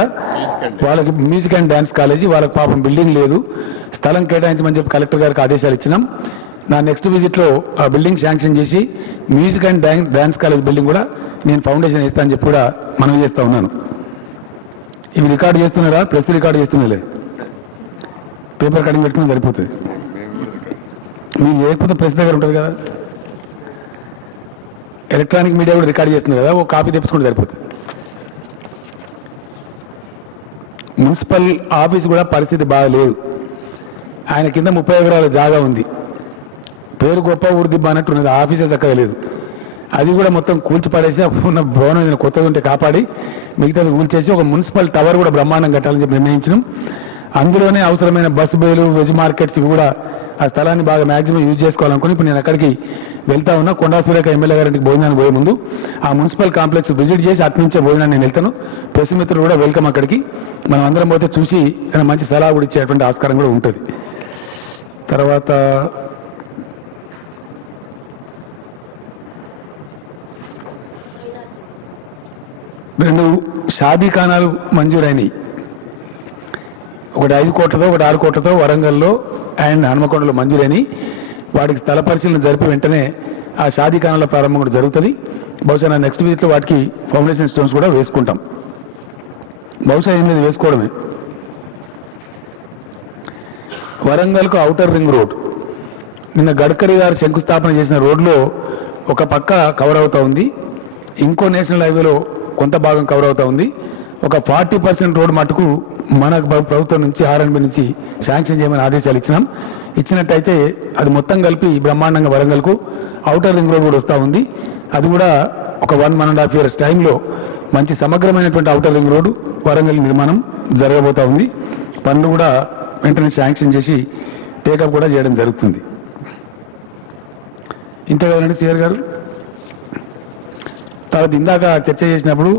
వాళ్ళకి మ్యూజిక్ అండ్ డ్యాన్స్ కాలేజీ, వాళ్ళకి పాపం బిల్డింగ్ లేదు, స్థలం కేటాయించమని చెప్పి కలెక్టర్ గారికి ఆదేశాలు ఇచ్చినాం. నా నెక్స్ట్ విజిట్లో ఆ బిల్డింగ్ శాంక్షన్ చేసి music and dance college building కూడా నేను ఫౌండేషన్ వేస్తా అని చెప్పి కూడా మనవి చేస్తూ ఉన్నాను. ఇవి రికార్డు చేస్తున్నారా? ప్రెస్ రికార్డు చేస్తున్నాలే, పేపర్ కటింగ్ పెట్టుకుని సరిపోతుంది. మీరు చేయకపోతే ప్రెస్ దగ్గర ఉంటుంది కదా, ఎలక్ట్రానిక్ మీడియా కూడా రికార్డు చేస్తుంది కదా, ఒక కాపీ తెప్పించుకుంటే సరిపోతుంది. మున్సిపల్ ఆఫీస్ కూడా పరిస్థితి బాగాలేదు. ఆయన కింద 30 ఎకరాల జాగా ఉంది. పేరు గొప్ప ఊరు దిబ్బ అన్నట్టు ఉన్నది. ఆఫీసే చక్కగా లేదు. అది కూడా మొత్తం కూల్చి పడేసి ఉన్న భవనం ఏదైనా కొత్తది ఉంటే కాపాడి మిగతాది కూల్చేసి ఒక మున్సిపల్ టవర్ కూడా బ్రహ్మాండం కట్టాలని చెప్పి నిర్ణయించినాం. అందులోనే అవసరమైన బస్ బేలు, వెజ్ మార్కెట్స్ ఇవి కూడా ఆ స్థలాన్ని బాగా మ్యాక్సిమం యూజ్ చేసుకోవాలనుకుని ఇప్పుడు నేను అక్కడికి వెళ్తా ఉన్నా. కొండా సురేఖ ఎమ్మెల్యే గారికి భోజనానికి పోయే ముందు ఆ మున్సిపల్ కాంప్లెక్స్ విజిట్ చేసి అట్నుంచే భోజనాన్ని నేను వెళ్తాను. ప్రెస్ మిత్రులు కూడా వెల్కమ్. అక్కడికి మనం అందరం పోతే చూసి మంచి సలహా కూడా ఇచ్చేటువంటి ఆస్కారం కూడా ఉంటుంది. తర్వాత రెండు షాదీఖానాలు మంజూరైనవి. ఒకటి 5 కోట్లతో, ఒకటి 6 కోట్లతో వరంగల్లో అండ్ హనుమకొండలో మంజూరైనవి. వాటికి స్థల పరిశీలన జరిపి వెంటనే ఆ షాదీఖానాల ప్రారంభం కూడా జరుగుతుంది. బహుశా నా నెక్స్ట్ విజిట్లో వాటికి ఫౌండేషన్ స్టోన్స్ కూడా వేసుకుంటాం. బహుశా ఏం లేదు, వేసుకోవడమే. వరంగల్కు ఔటర్ రింగ్ రోడ్ నిన్న గడ్కరీ గారు శంకుస్థాపన చేసిన రోడ్లో ఒక పక్క కవర్ అవుతూ ఉంది, ఇంకో నేషనల్ హైవేలో కొంత భాగం కవర్ అవుతూ ఉంది. ఒక 40% రోడ్ మటుకు మన ప్రభుత్వం నుంచి ఆర్ఎండ్బి నుంచి శాంక్షన్ చేయమని ఆదేశాలు ఇచ్చినాం. ఇచ్చినట్టయితే అది మొత్తం కలిపి బ్రహ్మాండంగా వరంగల్కు ఔటర్ రింగ్ రోడ్ కూడా వస్తూ ఉంది. అది కూడా ఒక 1.5 years టైంలో మంచి సమగ్రమైనటువంటి ఔటర్ రింగ్ రోడ్డు వరంగల్ నిర్మాణం జరగబోతూ ఉంది. పనులు కూడా వెంటనే శాంక్షన్ చేసి టేకప్ కూడా చేయడం జరుగుతుంది. ఇంతే కదండి సిఆర్ గారు. తర్వాత ఇందాక చర్చ చేసినప్పుడు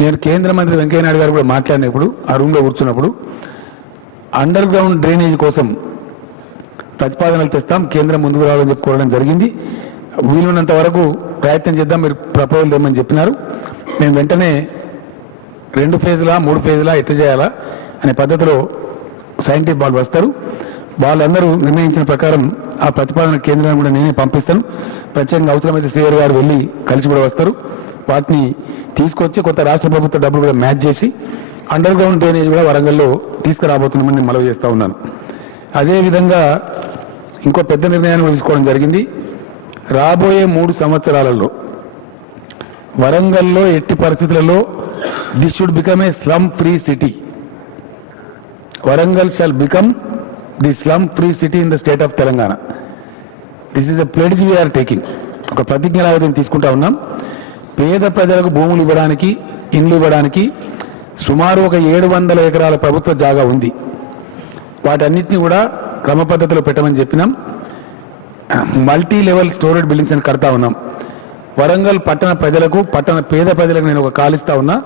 నేను కేంద్ర మంత్రి వెంకయ్యనాయుడు గారు కూడా మాట్లాడినప్పుడు ఆ రూమ్లో కూర్చున్నప్పుడు అండర్ గ్రౌండ్ డ్రైనేజ్ కోసం ప్రతిపాదనలు తెస్తాం, కేంద్రం ముందుకు రావాలని చెప్పుకోవడం జరిగింది. వీలున్నంత వరకు ప్రయత్నం చేద్దాం, మీరు ప్రపోజల్ తెమ్మని చెప్పినారు. మేము వెంటనే 2 ఫేజ్లా 3 ఫేజ్లా ఎట్లా చేయాలా అనే పద్ధతిలో సైంటిఫిక్ వాళ్ళు వస్తారు. వాళ్ళందరూ నిర్ణయించిన ప్రకారం ఆ ప్రతిపాదన కేంద్రాన్ని కూడా నేనే పంపిస్తాను. ప్రత్యేకంగా అవసరమైతే శ్రీహరి గారు వెళ్ళి కలిసి కూడా వస్తారు. వాటిని తీసుకొచ్చి కొత్త రాష్ట్ర ప్రభుత్వ డబ్బులు కూడా మ్యాచ్ చేసి అండర్ గ్రౌండ్ డ్రైనేజ్ కూడా వరంగల్లో తీసుకురాబోతున్నామని నేను మనవి చేస్తూ ఉన్నాను. అదేవిధంగా ఇంకో పెద్ద నిర్ణయాన్ని తీసుకోవడం జరిగింది. రాబోయే 3 సంవత్సరాలలో వరంగల్లో ఎట్టి పరిస్థితులలో this should become a slum free city. Warangal shall become the slum free city in the state of Telangana. This is a pledge we are taking. ఒక ప్రతిజ్ఞలాగా దీన్ని తీసుకుంటా ఉన్నాం. పేద ప్రజలకు భూములు ఇవ్వడానికి, ఇండ్లు ఇవ్వడానికి సుమారు ఒక 700 ఎకరాల ప్రభుత్వ జాగా ఉంది. వాటన్నిటిని కూడా క్రమ పద్ధతిలో పెట్టమని చెప్పినాం. మల్టీ లెవెల్ స్టోరేజ్ బిల్డింగ్స్ అని కడతా ఉన్నాం. వరంగల్ పట్టణ ప్రజలకు, పట్టణ పేద ప్రజలకు నేను ఒక కాలిస్తా ఉన్నా.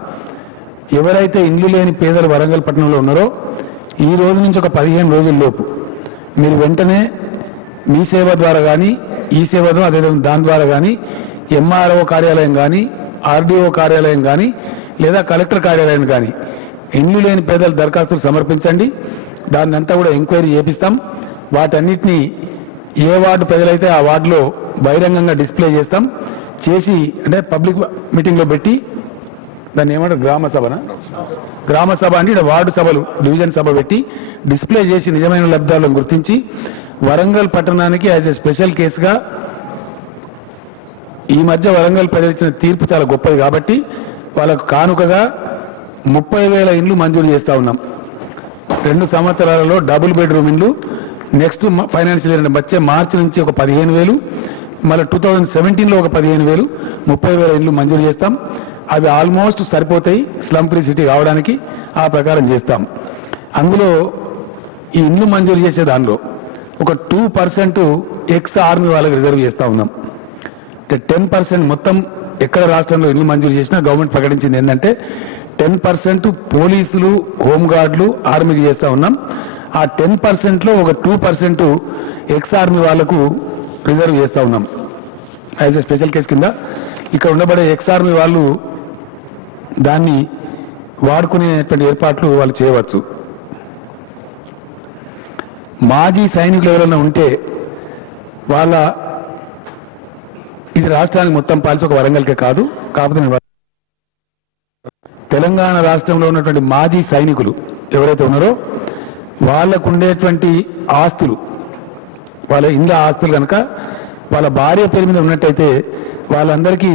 ఎవరైతే ఇండ్లు లేని పేదలు వరంగల్ పట్టణంలో ఉన్నారో ఈ రోజు నుంచి ఒక 15 రోజుల లోపు మీరు వెంటనే మీ సేవ ద్వారా కానీ, ఈ సేవను అదేవిధంగా దాని ద్వారా కానీ, ఎంఆర్ఓ కార్యాలయం కానీ, ఆర్డీఓ కార్యాలయం కానీ, లేదా కలెక్టర్ కార్యాలయం కానీ ఇండ్లు లేని పేదల దరఖాస్తులు సమర్పించండి. దాన్ని అంతా కూడా ఎంక్వైరీ చేపిస్తాం. వాటన్నిటినీ ఏ వార్డు ప్రజలైతే ఆ వార్డులో బహిరంగంగా డిస్ప్లే చేస్తాం. చేసి అంటే పబ్లిక్ మీటింగ్లో పెట్టి దాన్ని ఏమంటారు, గ్రామ సభ అంటే వార్డు సభలు, డివిజన్ సభ పెట్టి డిస్ప్లే చేసి నిజమైన లబ్ధాలను గుర్తించి వరంగల్ పట్టణానికి యాజ్ ఎ స్పెషల్ కేసుగా ఈ మధ్య వరంగల్ ప్రజలు ఇచ్చిన తీర్పు చాలా గొప్పది కాబట్టి వాళ్ళకు కానుకగా 30,000 ఇండ్లు మంజూరు చేస్తూ ఉన్నాం. 2 సంవత్సరాలలో డబుల్ బెడ్రూమ్ ఇండ్లు. నెక్స్ట్ ఫైనాన్షియల్ ఇయర్ వచ్చే మార్చి నుంచి ఒక 15,000, మళ్ళీ 2017లో ఒక 15,000, 30,000 ఇండ్లు మంజూరు చేస్తాం. అవి ఆల్మోస్ట్ సరిపోతాయి స్లమ్ ఫ్రీ సిటీ కావడానికి. ఆ ప్రకారం చేస్తాం. అందులో ఈ ఇండ్లు మంజూరు చేసే దానిలో ఒక 2% ఎక్స్ ఆర్మీ వాళ్ళకి రిజర్వ్ చేస్తూ ఉన్నాం. అంటే 10% మొత్తం ఎక్కడ రాష్ట్రంలో ఇండ్లు మంజూరు చేసినా గవర్నమెంట్ ప్రకటించింది ఏంటంటే 10% పోలీసులు, హోంగార్డులు, ఆర్మీకి చేస్తూ ఉన్నాం. ఆ 10%లో ఒక 2% ఎక్స్ ఆర్మీ వాళ్లకు రిజర్వ్ చేస్తూ ఉన్నాం యాజ్ ఎ స్పెషల్ కేసు కింద. ఇక్కడ ఉండబడే ఎక్స్ ఆర్మీ వాళ్ళు దాన్ని వాడుకునేటువంటి ఏర్పాట్లు వాళ్ళు చేయవచ్చు. మాజీ సైనికులు ఎవరైనా ఉంటే వాళ్ళ ఇది రాష్ట్రానికి మొత్తం పాలిసి ఒక వరంగల్కే కాదు. కాకపోతే నేను తెలంగాణ రాష్ట్రంలో ఉన్నటువంటి మాజీ సైనికులు ఎవరైతే ఉన్నారో వాళ్ళకు ఉండేటువంటి ఆస్తులు, వాళ్ళ ఇండ్ల ఆస్తులు కనుక వాళ్ళ భార్య పేరు మీద ఉన్నట్టయితే వాళ్ళందరికీ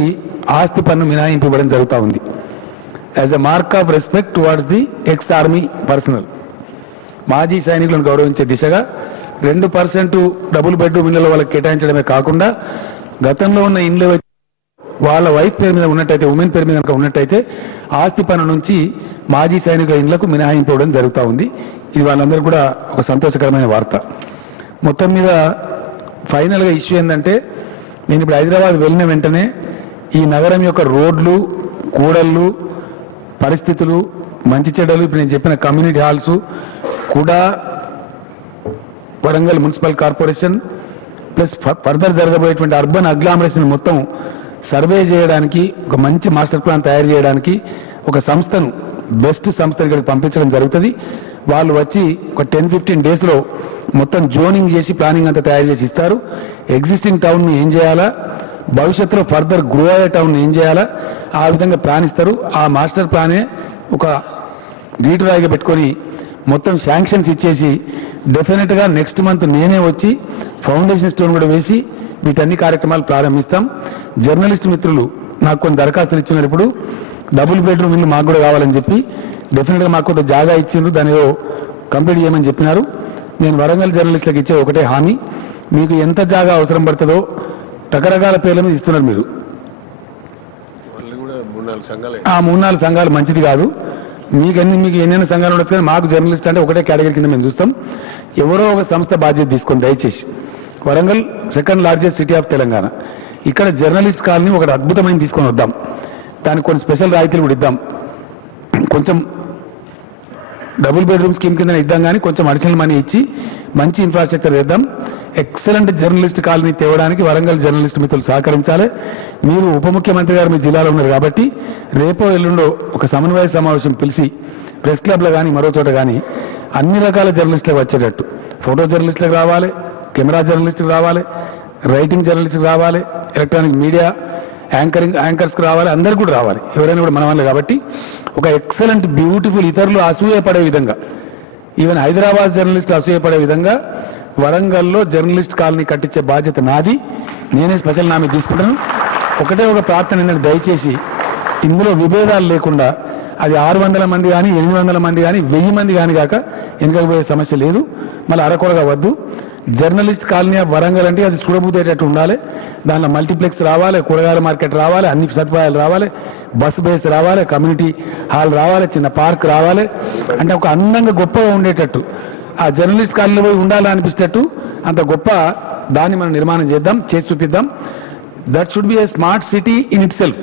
ఆస్తి పన్ను మినహాయింపు ఇవ్వడం జరుగుతూ ఉంది. As a mark of respect towards the ex army personal. మాజీ సైనికులను గౌరవించే దిశగా 2% డబుల్ బెడ్రూమ్ ఇళ్లలో వాళ్ళకి కేటాయించడమే కాకుండా గతంలో ఉన్న ఇండ్లు వాళ్ళ వైఫ్ పేరు మీద ఉన్నట్టయితే, ఉమెన్ పేరు మీద కనుక ఉన్నట్టయితే ఆస్తి పన్ను నుంచి మాజీ సైనికుల ఇండ్లకు మినహాయింపు ఇవ్వడం జరుగుతూ ఉంది. ఇది వాళ్ళందరూ కూడా ఒక సంతోషకరమైన వార్త. మొత్తం మీద ఫైనల్గా ఇష్యూ ఏంటంటే, నేను ఇప్పుడు హైదరాబాద్ వెళ్ళిన వెంటనే ఈ నగరం యొక్క రోడ్లు, కూడళ్ళు, పరిస్థితులు, మంచి చెడ్డలు, ఇప్పుడు నేను చెప్పిన కమ్యూనిటీ హాల్స్ కూడా Warangal municipal corporation plus further జరగబోయేటువంటి అర్బన్ అగ్లామరేషన్ మొత్తం సర్వే చేయడానికి, ఒక మంచి మాస్టర్ ప్లాన్ తయారు చేయడానికి ఒక సంస్థను, బెస్ట్ సంస్థను ఇక్కడికి పంపించడం జరుగుతుంది. వాళ్ళు వచ్చి ఒక 10-15 డేస్లో మొత్తం జోనింగ్ చేసి ప్లానింగ్ అంతా తయారు చేసి ఇస్తారు. ఎగ్జిస్టింగ్ టౌన్ని ఏం చేయాలా, భవిష్యత్తులో ఫర్దర్ గ్రో అయ్యే టౌన్ ఏం చేయాలా, ఆ విధంగా ప్లాన్ ఇస్తారు. ఆ మాస్టర్ ప్లానే ఒక గీటురాయిగా పెట్టుకొని మొత్తం శాంక్షన్స్ ఇచ్చేసి డెఫినెట్గా నెక్స్ట్ మంత్ నేనే వచ్చి ఫౌండేషన్ స్టోన్ కూడా వేసి వీటన్ని కార్యక్రమాలు ప్రారంభిస్తాం. జర్నలిస్ట్ మిత్రులు నాకు కొన్ని దరఖాస్తులు ఇచ్చినారు. ఇప్పుడు డబుల్ బెడ్రూమ్ ఇల్లు మాకు కూడా కావాలని చెప్పి డెఫినెట్గా మాకు కొంత జాగా ఇచ్చిండ్రు, దాని కంప్లీట్ చేయమని చెప్పినారు. నేను వరంగల్ జర్నలిస్టులకు ఇచ్చే ఒకటే హామీ, మీకు ఎంత జాగా అవసరం పడుతుందో రకరకాల పేర్ల మీద ఇస్తున్నారు మీరు. ఆ 3-4 సంఘాలు మంచిది కాదు. మీకు ఎన్నెన్ని సంఘాలు ఉండొచ్చు, కానీ మాకు జర్నలిస్ట్ అంటే ఒకటే కేటగిరీ కింద మేము చూస్తాం. ఎవరో ఒక సంస్థ బాధ్యత తీసుకొని దయచేసి, Warangal second largest city of Telangana, ఇక్కడ జర్నలిస్ట్ కాలనీ ఒకటి అద్భుతమైన తీసుకొని వద్దాం. దానికి కొన్ని స్పెషల్ రాయితీలు కూడా ఇద్దాం. కొంచెం డబుల్ బెడ్రూమ్ స్కీమ్ కింద ఇద్దాం, కానీ కొంచెం అడిషనల్ మనీ ఇచ్చి మంచి ఇన్ఫ్రాస్ట్రక్చర్ వేద్దాం. ఎక్సలెంట్ జర్నలిస్ట్ కాలనీ తేవడానికి వరంగల్ జర్నలిస్ట్ మిత్రులు సహకరించాలి. మీరు ఉప ముఖ్యమంత్రి గారు మీ జిల్లాలో ఉన్నారు కాబట్టి రేపో ఎల్లుండో ఒక సమన్వయ సమావేశం పిలిచి ప్రెస్ క్లబ్లో కానీ మరో చోట కానీ అన్ని రకాల జర్నలిస్టులకు వచ్చేటట్టు, ఫోటో జర్నలిస్టులకు రావాలి, కెమెరా జర్నలిస్టులకు రావాలి, రైటింగ్ జర్నలిస్టులకు రావాలి, ఎలక్ట్రానిక్ మీడియా యాంకర్స్కి రావాలి, అందరికి కూడా రావాలి, ఎవరైనా కూడా మన వాళ్ళే. కాబట్టి ఒక ఎక్సలెంట్ బ్యూటిఫుల్, ఇతరులు అసూయపడే విధంగా, ఈవెన్ హైదరాబాద్ జర్నలిస్టులు అసూయపడే విధంగా వరంగల్లో జర్నలిస్ట్ కాలనీ కట్టించే బాధ్యత నాది. నేనే స్పెషల్ నామీ తీసుకుంటాను. ఒకటే ఒక ప్రార్థన ఏంటంటే, దయచేసి ఇందులో విభేదాలు లేకుండా అది 600 మంది కానీ 800 మంది కానీ 1000 మంది కానీ కాక వెనుకపోయే సమస్య లేదు. మళ్ళీ అరకొరగా వద్దు. జర్నలిస్ట్ కాలనీ ఆఫ్ వరంగల్ అంటే అది చూడబోదేటట్టు ఉండాలి. దానిలో మల్టీప్లెక్స్ రావాలి, కూరగాయల మార్కెట్ రావాలి, అన్ని సదుపాయాలు రావాలి, బస్ బేస్ రావాలి, కమ్యూనిటీ హాల్ రావాలి, చిన్న పార్క్ రావాలి. అంటే ఒక అందంగా గొప్పగా ఉండేటట్టు, ఆ జర్నలిస్ట్ కాలనీలో పోయి ఉండాలని అనిపించేటట్టు అంత గొప్ప దాన్ని మనం నిర్మాణం చేద్దాం, చేసి చూపిద్దాం. That should be A smart city in it self.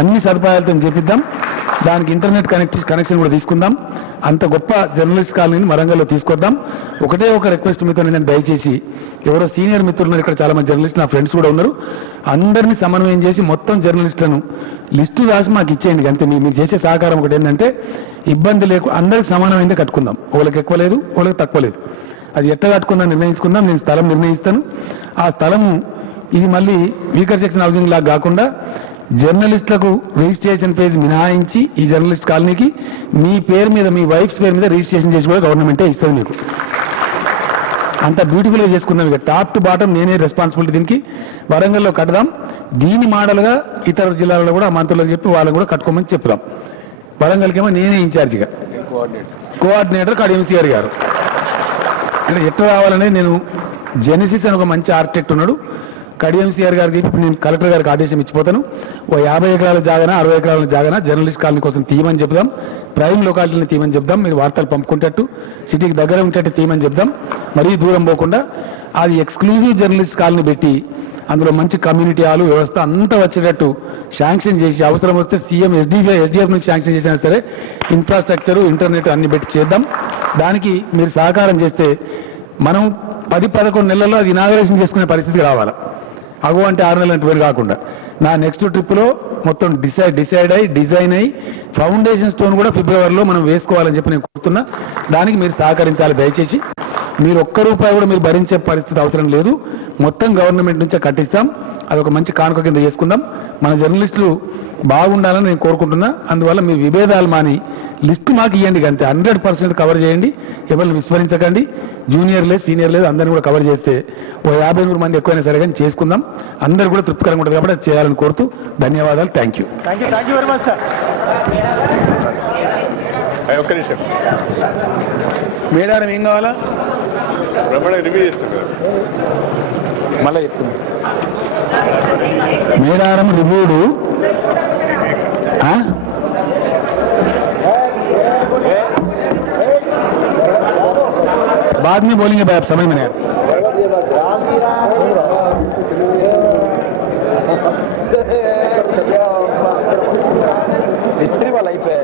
అన్ని సదుపాయాలతో చేపిద్దాం. దానికి ఇంటర్నెట్ కనెక్షన్ కూడా తీసుకుందాం. అంత గొప్ప జర్నలిస్ట్ కాలనీని వరంగల్లో తీసుకొద్దాం. ఒకటే ఒక రిక్వెస్ట్ మీతో, నేను దయచేసి ఎవరో సీనియర్ మిత్రులు ఉన్నారు ఇక్కడ, చాలా మంది జర్నలిస్ట్ నా ఫ్రెండ్స్ కూడా ఉన్నారు, అందరినీ సమన్వయం చేసి మొత్తం జర్నలిస్టులను లిస్టు రాసి మాకు ఇచ్చేయండి. అంతే. మీరు చేసే సహకారం ఒకటి ఏంటంటే, ఇబ్బంది లేకుండా అందరికి సమానమైందే కట్టుకుందాం. ఒకరికి ఎక్కువ లేదు, ఒకరికి తక్కువ లేదు. అది ఎట్లా కట్టుకుందాం నిర్ణయించుకుందాం. నేను స్థలం నిర్ణయిస్తాను. ఆ స్థలము ఇది మళ్ళీ వీకర్ సెక్షన్ హౌసింగ్ లాగా కాకుండా జర్నలిస్టులకు రిజిస్ట్రేషన్ పేజ్ మినహాయించి ఈ జర్నలిస్ట్ కాలనీకి మీ పేరు మీద, మీ వైఫ్స్ పేరు మీద రిజిస్ట్రేషన్ చేసి కూడా గవర్నమెంటే ఇస్తుంది మీకు. అంత బ్యూటిఫుల్గా చేసుకున్నాం. ఇక టాప్ టు బాటమ్ నేనే రెస్పాన్సిబిలిటీ. దీనికి వరంగల్లో కడదాం. దీని మోడల్గా ఇతర జిల్లాలలో కూడా మంత్రులకు చెప్పి వాళ్ళకు కూడా కట్టుకోమని చెప్తాం. వరంగల్కేమో నేనే ఇన్ఛార్జిగా, కోఆర్డినేటర్ KDMCR గారు. అంటే ఎట్లా రావాలనేది నేను, జెనిసిస్ అని ఒక మంచి ఆర్కిటెక్ట్ ఉన్నాడు, KDMCR గారికి చెప్పి నేను కలెక్టర్ గారికి ఆదేశం ఇచ్చిపోతాను. ఓ 50 ఎకరాల జాగానా 60 ఎకరాల జాగానా జర్నలిస్ట్ కాలనీ కోసం తీయమని చెప్దాం. ప్రైమ్ లొకాలిటీని తీయమని చెప్దాం. మీరు వార్తలు పంపుకుంటట్టు సిటీకి దగ్గర ఉండేట్టు తీయమని చెప్దాం. మరీ దూరం పోకుండా అది ఎక్స్క్లూజివ్ జర్నలిస్ట్ కాలనీ పెట్టి అందులో మంచి కమ్యూనిటీ హాలు వ్యవస్థ అంతా వచ్చేటట్టు శాంక్షన్ చేసి, అవసరం వస్తే సీఎం SDF నుంచి శాంక్షన్ చేసినా సరే ఇన్ఫ్రాస్ట్రక్చరు, ఇంటర్నెట్ అన్ని పెట్టి చేద్దాం. దానికి మీరు సహకారం చేస్తే మనం 10-11 నెలల్లో అది ఇనాగరేషన్ చేసుకునే పరిస్థితికి రావాలి. అగో అంటే 6 నెలలు అంటే కాకుండా నా నెక్స్ట్ ట్రిప్లో మొత్తం డిసైడ్ అయ్యి డిజైన్ అయ్యి ఫౌండేషన్ స్టోన్ కూడా ఫిబ్రవరిలో మనం వేసుకోవాలని చెప్పి నేను కోరుతున్నా. దానికి మీరు సహకరించాలి దయచేసి. మీరు ఒక్క రూపాయి కూడా మీరు భరించే పరిస్థితి అవసరం లేదు, మొత్తం గవర్నమెంట్ నుంచే కట్టిస్తాం. అదొక మంచి కానుక కింద చేసుకుందాం. మన జర్నలిస్టులు బాగుండాలని నేను కోరుకుంటున్నా. అందువల్ల మీ విభేదాలు మాని లిస్టు మాకు ఇవ్వండి, అంతే 100% కవర్ చేయండి. ఎవరిని విస్మరించకండి. జూనియర్ లేదు, సీనియర్ లేదు, అందరిని కూడా కవర్ చేస్తే ఓ 50-100 మంది ఎక్కువైనా సరే కానీ చేసుకుందాం. అందరూ కూడా తృప్తికరంగా ఉంటుంది కాబట్టి అది చేయాలని కోరుతూ ధన్యవాదాలు. Thank you very much sir. ఒక్క నిమిషం మేడారం ఏం కావాలా బ్రహ్మాండంగా రివ్యూ చేస్తాం కదా. మళ్ళీ చెప్తున్నా. మేడారం రివ్యూడు बाद में बोलेंगे भाई, आप समझ में नहीं आया. मिस्त्री वाला ही पे